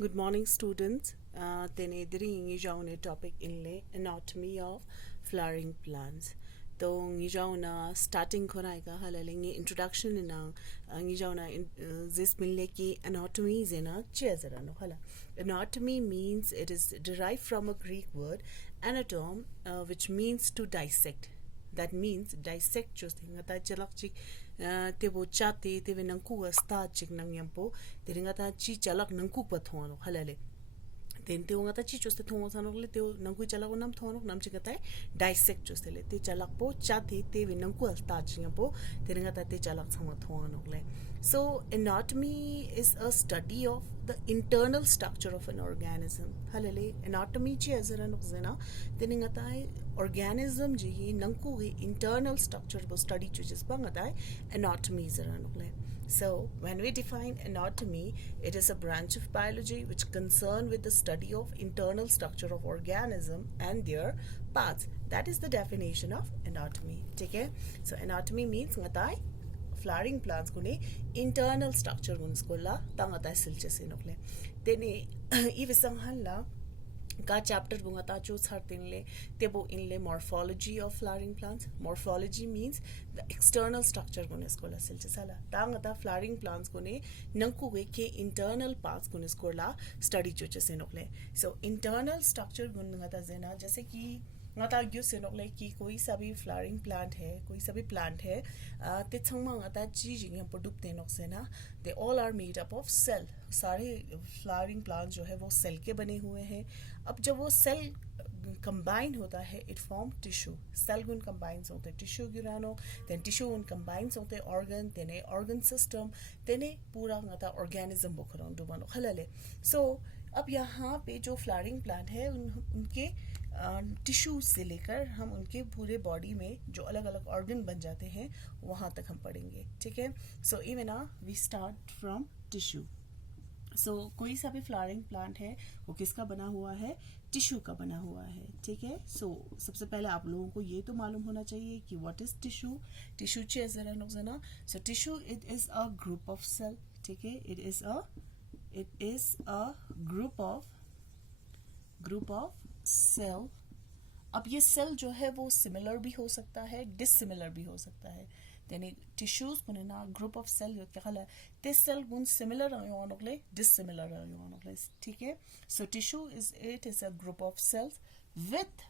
Good morning, students. Tenedri ngi jaune topic inle anatomy of flowering plants. तो ngi jauna starting koraika halale ngi introduction ina ngi jauna this minle ki anatomy zena chezera no hala. Anatomy means it is derived from a Greek word anatom, which means to dissect. That means dissect just ngata chalak chik te bo chate te ve nangku sta chik nang yampo te ngata chi chalak nangku pa thono halale then te ngata chi choste thongo sanok le te nangku chalak nam thono nam chikata dissect choste le te chalak po chate te ve nangku sta chik yampo te ngata te chalak sama thono le. So anatomy is a study of the internal structure of an organism halale anatomy chi azara nok zena te ngata organism ji nangku ge internal structure bo study chuches bangatai anatomy zara nokle. So when we define anatomy, it is a branch of biology which concerned with the study of internal structure of organism and their parts. That is the definition of anatomy. Okay? So anatomy means ngatai flowering plants kune internal structure gunskola tangatai silche sinokle. Tene ivisang hala का chapter bungata choose har tinle tebo inle morphology of flowering plants. Morphology means the external structure gune skola silche sala tangata flowering plants gune nangku ke internal parts gune skola study choche senokle. So internal structure gunngata zena जैसे कि ngata gyu senokle ki koi सा भी flowering plant है कोई सा भी plant है ते छंगमा ngata chi jing product tenok से ना they all are made up of cell. सारे flowering plants जो है वो cell के बने हुए हैं. अब जब वो cell combine होता है it form tissue. Cell gun combines होते tissue गिरानो then tissue gun combines होते organ then organ system then पूरा ngata organism बोखरां डुबानो खलले. So अब यहाँ पे जो फ्लावरिंग प्लांट है उनके टिश्यू से लेकर हम उनके पूरे बॉडी में जो अलग अलग ऑर्गन बन जाते हैं वहाँ तक हम पढ़ेंगे. ठीक है. So even we start from tissue. So कोई सा भी फ्लावरिंग प्लांट है वो किसका बना हुआ है टिश्यू का बना हुआ है. ठीक है. सो सबसे पहले आप लोगों को ये तो मालूम होना चाहिए कि व्हाट इज टिश्यू. टिश्यू चेजरा नोजना. So tissue it is a group of cell. ठीक है. It is a group of cell. अब ये सेल जो है वो सिमिलर भी हो सकता है डिसिमिलर भी हो सकता है. यानी टिश्यूज को ना ग्रुप ऑफ सेल जो क्या है ते सेल गुण सिमिलर आयो नोले डिसिमिलर आयो नोले. ठीक है. So tissue is a group of cells with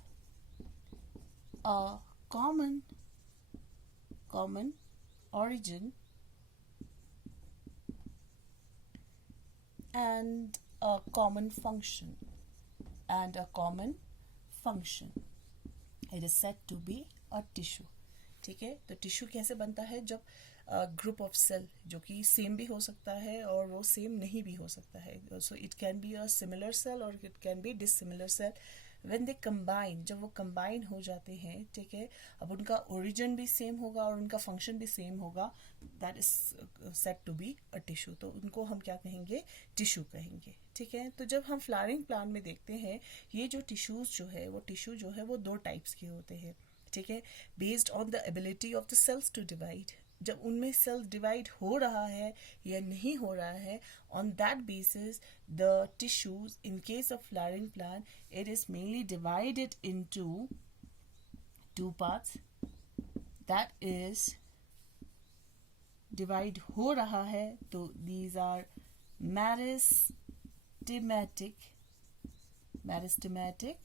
a common origin and a common function. It is said to be a tissue. ठीक है. तो टिश्यू कैसे बनता है जब ग्रुप ऑफ सेल जो कि सेम भी हो सकता है और वो सेम नहीं भी हो सकता है. So it can be a similar cell और it can be dissimilar cell. When they combine जब वो कंबाइन हो जाते हैं. ठीक है. अब उनका ओरिजिन भी सेम होगा और उनका फंक्शन भी सेम होगा. That is said to be a tissue. तो उनको हम क्या कहेंगे टिश्यू कहेंगे. ठीक है. तो जब हम फ्लावरिंग प्लांट में देखते हैं ये जो टिश्यूज जो है वो टिश्यू जो है वो दो टाइप्स के होते हैं. ठीक है. Based on the ability of the cells to divide. जब उनमें सेल डिवाइड हो रहा है या नहीं हो रहा है on that basis the tissues in case of flowering plant it is mainly divided into two parts. That is divide हो रहा है तो दीज आर मेरिस्टेमेटिक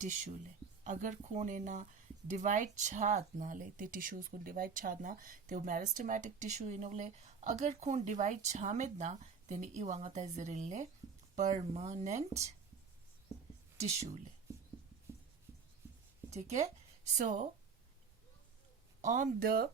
टिश्यू ले. अगर खोने ना डिवाइड छात ना ले ते टिश्यूज को डिवाइड छात ना ते मेरिस्टेमेटिक टिश्यू इनोले. अगर खोन डिवाइड छामेद ना तेने इवांगता जरिले परमानेंट टिश्यू ले. ठीक है. So on the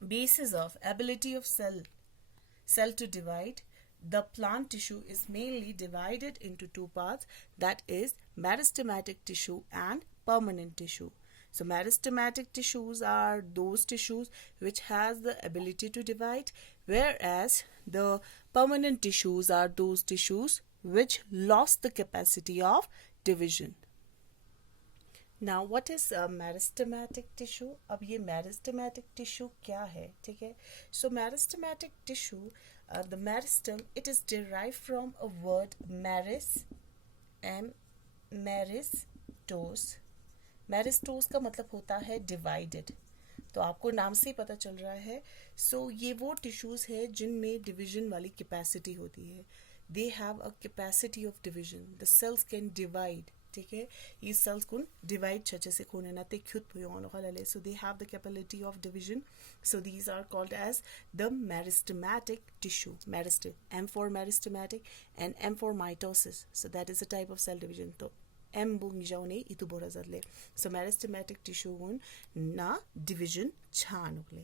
basis of ability of cell to divide, the plant tissue is mainly divided into two parts, that is meristematic tissue and permanent tissue. So meristematic tissues are those tissues which has the ability to divide, whereas the permanent tissues are those tissues which lost the capacity of division. Now what is meristematic tissue? अब ये meristematic tissue क्या है. ठीक है. So meristematic tissue the meristem, it is derived from a word meris, meristos. मेरिस्टोस का मतलब होता है डिवाइडेड, तो आपको नाम से ही पता चल रहा है. सो ये वो टिश्यूज है जिनमें डिवीजन वाली कैपेसिटी होती है. They have a capacity of division. The cells can divide. ठीक है, ये सेल्स को डिवाइड छचे से कोने ना ते ख्युत पुयोन हलले. So they have the capability of division. So these are called as the meristematic tissue. Meristem, M for meristematic and M for mitosis. So that is a type of cell division. तो M bung jaune itu bora zadle. So meristematic tissue un na division chan ugle.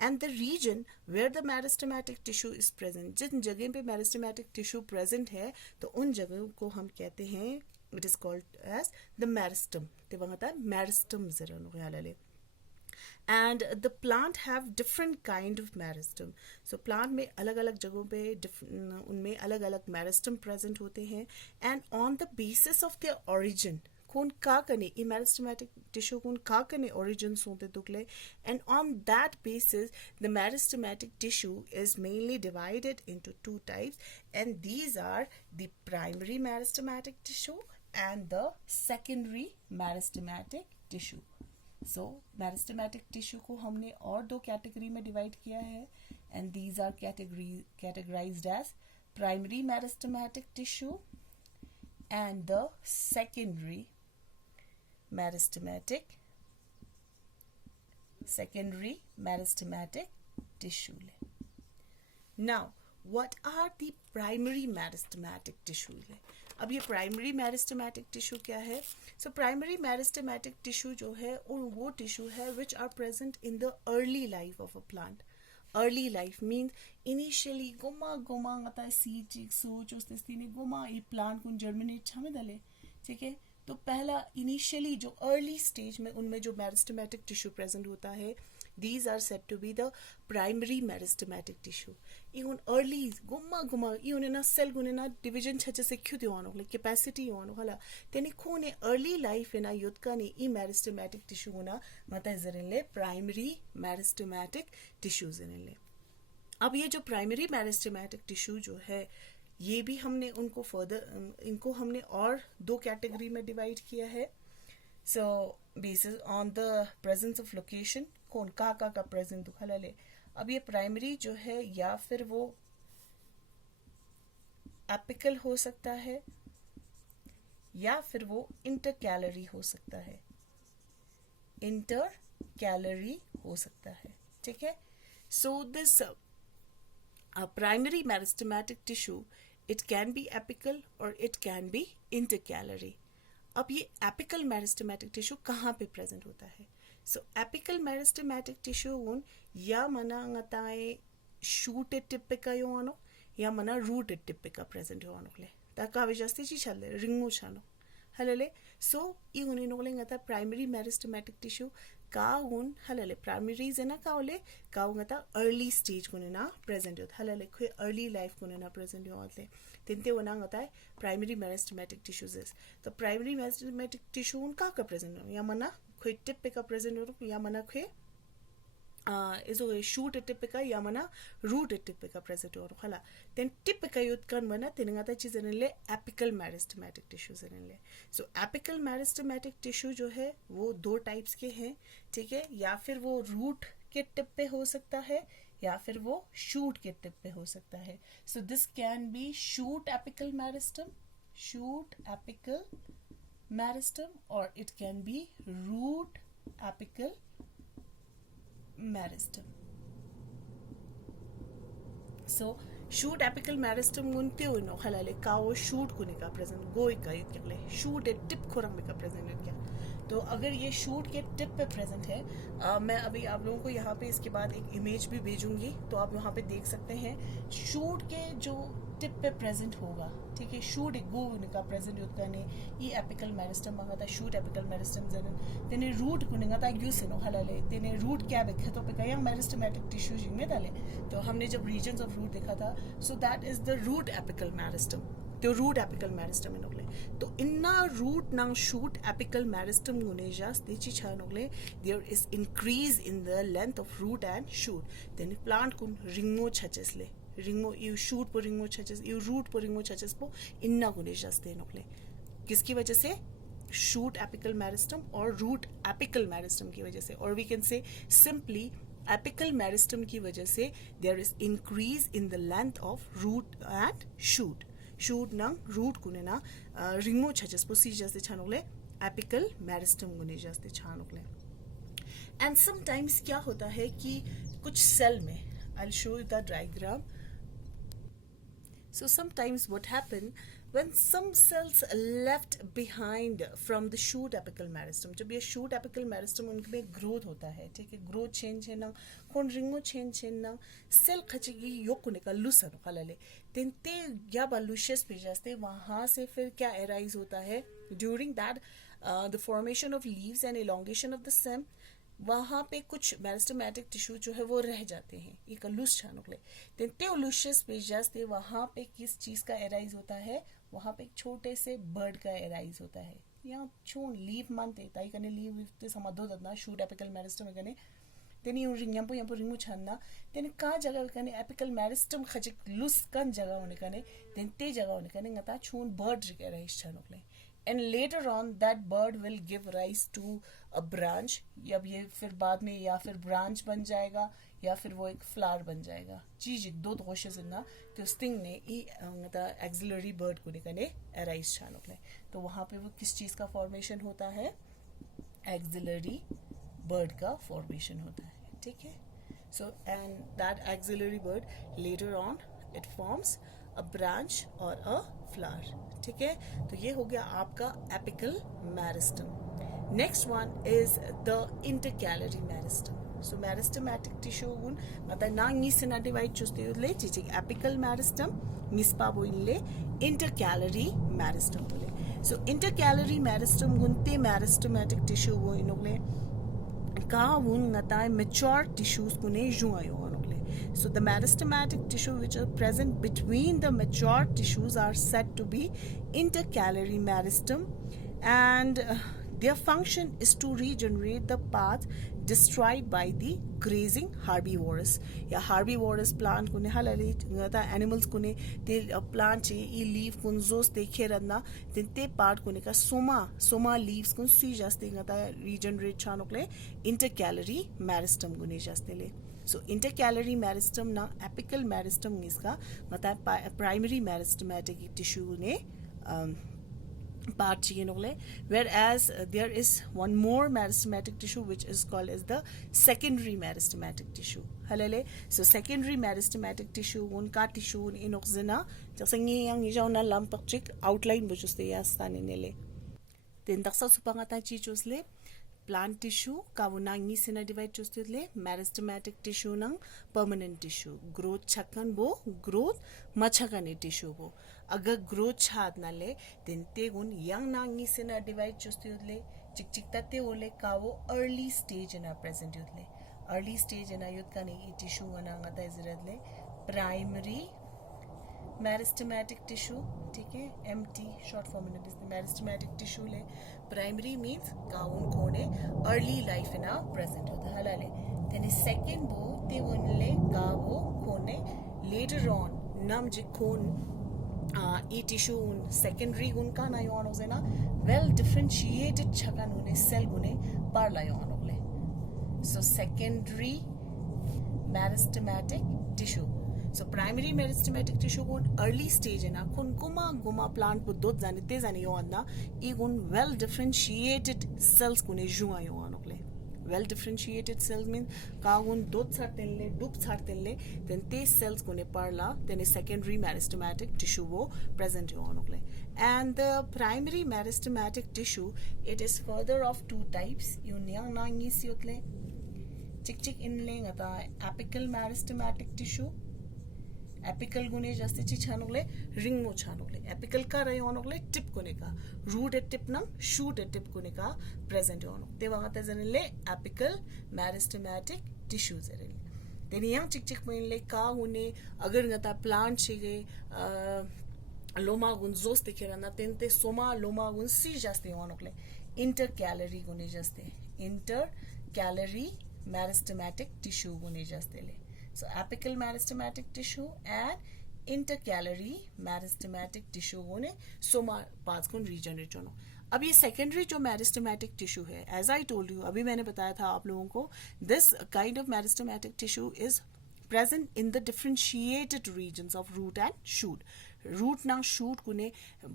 And the region where the meristematic tissue is present, जिन जगह पे meristematic tissue present है तो उन जगहों को हम कहते हैं, it is called as the meristem. ते वंगता meristem जरा नो ख्याल ले. And the plant have different kind of meristem. So plant में अलग अलग जगहों पे उनमें अलग अलग meristem present होते हैं. And on the basis of their origin, कौन का कने ये meristematic tissue कौन का कने origins होते दुखले. And on that basis, the meristematic tissue is mainly divided into two types, and these are the primary meristematic tissue and the secondary meristematic tissue. So meristematic tissue को हमने और दो category में divide किया है, and these are categorized as primary meristematic tissue and the secondary meristematic tissue. Now, what are the primary meristematic tissue? अब ये primary meristematic tissue क्या है? सो प्राइमरी मेरिस्टेमेटिक टिश्यू जो है वो टिश्यू है which are present in the early life of a plant. Early life means initially गोमा आता है सीड चिक सोच उस गोमा ये प्लांट को जर्मिनेट छमे दले. ठीक है, तो पहला इनिशियली जो अर्ली स्टेज में उनमें जो मेरिस्टेमेटिक टिश्यू प्रेजेंट होता है, these are said to be the primary meristematic tissue. Even early gumma even na cell gune na division chache se khyu diwano like capacity yono hala teni khone early life na yutka ne e meristematic tissue guna mata zerinle primary meristematic tissues inle. अब ये जो primary meristematic tissue जो है ये भी हमने उनको further इनको हमने और दो कैटेगरी में डिवाइड किया है. So basis on the presence of location कौन का प्रेजेंट दुखला ले. अब ये प्राइमरी जो है या फिर वो एपिकल हो सकता है या फिर वो इंटरकैलरी हो सकता है. इंटरकैलरी हो सकता है. ठीक है, so this primary meristematic tissue, it can be apical or it can be intercalary. अब ये apical meristematic tissue कहाँ पे present होता है? So apical meristematic tissue उन या मना ngatae shoot typica yoano या मना root typica present yoano ले ताका विजस्ती ची चले रिंगो छानो हलले. So ये उन्हें नोले ngata primary meristematic tissue काउन हलले प्राइमरी जना काउले काउंगता अर्ली स्टेज कोने ना प्रेजेंट होता हलले कोई अर्ली लाइफ कोने ना प्रेजेंट होते तिनते वना होता है प्राइमरी मेरिस्टेमेटिक टिश्यूज. तो प्राइमरी मेरिस्टेमेटिक टिश्यू उनका का प्रेजेंट हो या मना कोई टिप पे का प्रेजेंट हो या मना कोई इस शूट टिप का या मना रूट टिप का प्रेजेंट हो हला देन टिप का यूज कर मना तिनगाता चीज ले एपिकल मेरिस्टेमेटिक टिश्यूज ले. सो एपिकल मेरिस्टेमेटिक टिश्यू जो है वो दो टाइप्स के हैं. ठीक है, या फिर वो रूट के टिप पे हो सकता है या फिर वो शूट के टिप पे हो सकता है. So this can be shoot apical meristem और it can be root apical meristem. So shoot apical meristem गुनते हो नो हलाले काओ शूट कुने का प्रेजेंट गोई का ये शूट ए टिप खोरंग में का प्रेजेंट क्या. तो अगर ये शूट के टिप पे प्रेजेंट है, मैं अभी आप लोगों को यहाँ पे इसके बाद एक इमेज भी भेजूंगी तो आप यहाँ पे देख सकते हैं शूट के जो टिप पे प्रेजेंट होगा. ठीक है, शूट एक गो उनका प्रेजेंट होता है ये एपिकल मेरिस्टम मंगाता शूट एपिकल मेरिस्टम जन तेने रूट कुनेगाता यूज नो हलाले तेने रूट क्या बेखे तो पे का या मेरिस्टेमेटिक टिश्यू जिंगे डाले. तो हमने जब रीजन्स ऑफ रूट देखा था, so that is the root apical meristem. तो रूट एपिकल मेरिस्टम इन ओगले तो इन्ना रूट ना शूट एपिकल मेरिस्टम गुने जस्ट देची छान ओगले there is increase in the length of root and shoot. Then plant कुन रिंगो छचेसले ringmo you shoot po ringmo chachas you root po ringmo chachas po inna gune jaste nokle किसकी वजह से shoot apical meristem or root apical meristem की वजह से or we can say simply apical meristem की वजह से there is increase in the length of root and shoot nang root कुने ना ringmo chachas po si jaste chanokle apical meristem गुने जाते छानोकले and sometimes क्या होता है कि कुछ cell में I'll show you the diagram. So sometimes what happen when some cells left behind from the shoot apical meristem, जब ये shoot apical meristem उनमें growth होता है, ठीक है, growth change है ना, कौन ringo change है ना, cell खचेगी योकुने का लूसन खालाले, तेंते या बालूशेस पे जाते वहाँ से फिर क्या arise होता है during that the formation of leaves and elongation of the stem. वहाँ पे कुछ मेरिस्टेमेटिक टिश्यू जो है वो रह जाते हैं ये कलूस छानुकले तेंते ओलूशियस पेजास ते वहाँ पे किस चीज़ का एराइज होता है वहाँ पे एक छोटे से बर्ड का एराइज होता है यहाँ छोन लीव मानते ताई कने लीव ते समाधो दतना शूट एपिकल मेरिस्टम कने तेनी रिंग यंपो रिंगु छानना तेने का जगह कने एपिकल मेरिस्टम खजिक लूस कन जगह होने कने तेंते जगह होने कने ngata छोन बर्ड एराइज छानुकले and later on that bird will give rise to a branch या ये फिर बाद में या फिर branch बन जाएगा या फिर वो एक flower बन जाएगा चीज़ दो दोषे से ना तो sting ने ये auxiliary bird को निकले arise छानोकले तो वहाँ पे वो किस चीज़ का formation होता है auxiliary bird का formation होता है ठीक है so and that auxiliary bird later on it forms a branch or a flower ठीक है तो ये हो गया आपका apical meristem next one is the intercalary meristem so meristematic tissue गुन मतलब ना ngीसना डिवाइड चुस्ते ले चिचिक एपिकल मेरिस्टम निस्पा बोइले इंटरकैलरी मेरिस्टम बोले सो इंटरकैलरी मेरिस्टम गुनते मेरिस्टेमैटिक टिश्यू वो इनोले का वुन ngata mature tissues कुने जुआयो So the meristematic tissue which are present between the mature tissues are said to be intercalary meristem and their function is to regenerate the path destroyed by the grazing herbivores या herbivores plant कुने हालाली ngata animals कुने ते plant चे ये leaf कुन जोस देखे रन्ना ते part कुने का soma leaves कुन सुई जास्ते ngata regenerate चानोकले intercalary meristem कुने जास्ते ले So intercalary meristem na apical meristem इसका मतलब primary meristematic tissue ने part चाहिए नोले whereas there is one more meristematic tissue which is called as the secondary meristematic tissue हलेले so secondary meristematic tissue उनका tissue इन ओक्जना जैसे yang निजाउ ना lampakchik outline बचुस्ते या स्थाने नेले then दक्सा सुपंगाता चीज़ ले plant tissue kawunang sina divide chustile meristematic tissue nang permanent tissue growth chakan bo growth machakani tissue bo agar growth chad nale then te gun yang nang sina divide chustile chik chik tate ole kawo early stage in a present yudle early stage in a yud kani tissue ananga ta izradle primary meristematic tissue ठीक है MT short form in this meristematic tissue ले primary means काउन कोने early life in a present होता है लाले then second वो ते वनले कावो कोने later on नाम जिकोन ई tissue उन secondary उन का ना यों होते ना well differentiated छकान उन्हें cell उन्हें पार ला यों होते so secondary meristematic tissue So primary meristematic tissue gun early stage है ना कुन गुमा plant पर दो जाने ते जाने यो अन्ना ये गुन well differentiated cells कुने जुआ यो आनोकले well differentiated cells mean का गुन दो छारतें ले डूब छारतें ले then ते cells कुने पारला then secondary meristematic tissue वो present yo आनोकले and the primary meristematic tissue it is further of two types यो नियांग नांगी सियोतले चिक इनले ngata apical meristematic tissue apical गुने जास्ते ची छानोगले रिंग मो छानोगले एपिकल का रहे होनोगले टिप कोने का रूट ए टिप नंग शूट ए टिप कोने का प्रेजेंट होनो ते वहाँ ते जनेले एपिकल मेरिस्टेमेटिक टिश्यू जरेले तेनी yang चिक में ले का होने अगर ngata प्लांट छिगे लोमा गुन जोस दिखे रना तेंते सोमा लोमा गुन सी जास्ते होनोगले इंटरकैलरी गुने जास्ते इंटरकैलरी meristematic tissue गुने जास्ते ले So apical meristematic tissue and intercalary meristematic tissue होने soma parts को regenerate होना. अब ये secondary जो meristematic tissue है, as I told you, अभी मैंने बताया था आप लोगों को, this kind of meristematic tissue is present in the differentiated regions of root and shoot. Root ना शूट कुने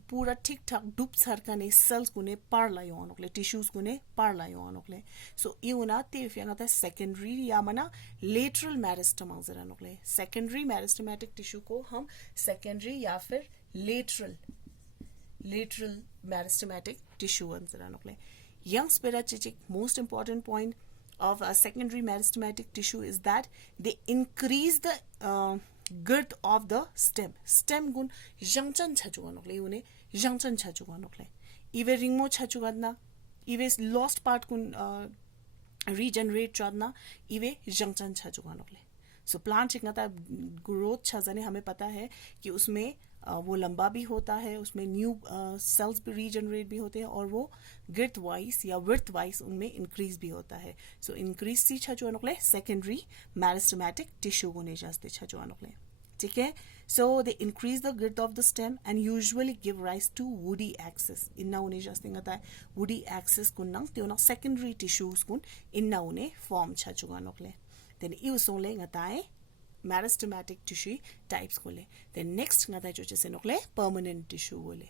पूरा ठीक ठाक डुब सरकने सेल्स कुने पार लायो अनुकले टिश्यूज कुने पार लायो अनुकले सो इउना ते फियांगता सेकेंडरी या मना लेटरल मेरिस्टम अंजर अनुकले सेकेंडरी मेरिस्टेमेटिक टिश्यू को हम सेकेंडरी या फिर लेटरल मेरिस्टेमेटिक टिश्यू अंजर अनुकले young spirachichic most important point of a secondary meristematic tissue is that they increase the girth of the stem gun jangchan chachuga nokle une jangchan chachuga nokle ive ringmo chachuga na ive lost part kun regenerate chadna ive jangchan chachuga nokle so plant चिकना growth छाजने हमें पता है कि उसमें वो लंबा भी होता है उसमें न्यू सेल्स भी रीजनरेट भी होते हैं और वो गिर्थ वाइज या विर्थ वाइज उनमें इंक्रीज भी होता है सो इंक्रीज सी छाचो अनुकले सेकेंडरी मेरिस्टेमेटिक टिश्यू होने जाते छाचो अनुकले ठीक है so they increase the girth of the stem and usually give rise to woody axis इन्ना उन्हें जाते हैं वुडी एक्सिस को नंग त्यो सेकेंडरी टिश्यूज को इन्ना उन्हें form छाचो अनुकले then iu songle ngatai meristematic tissue types kole then next ngatai choche senokle permanent tissue gole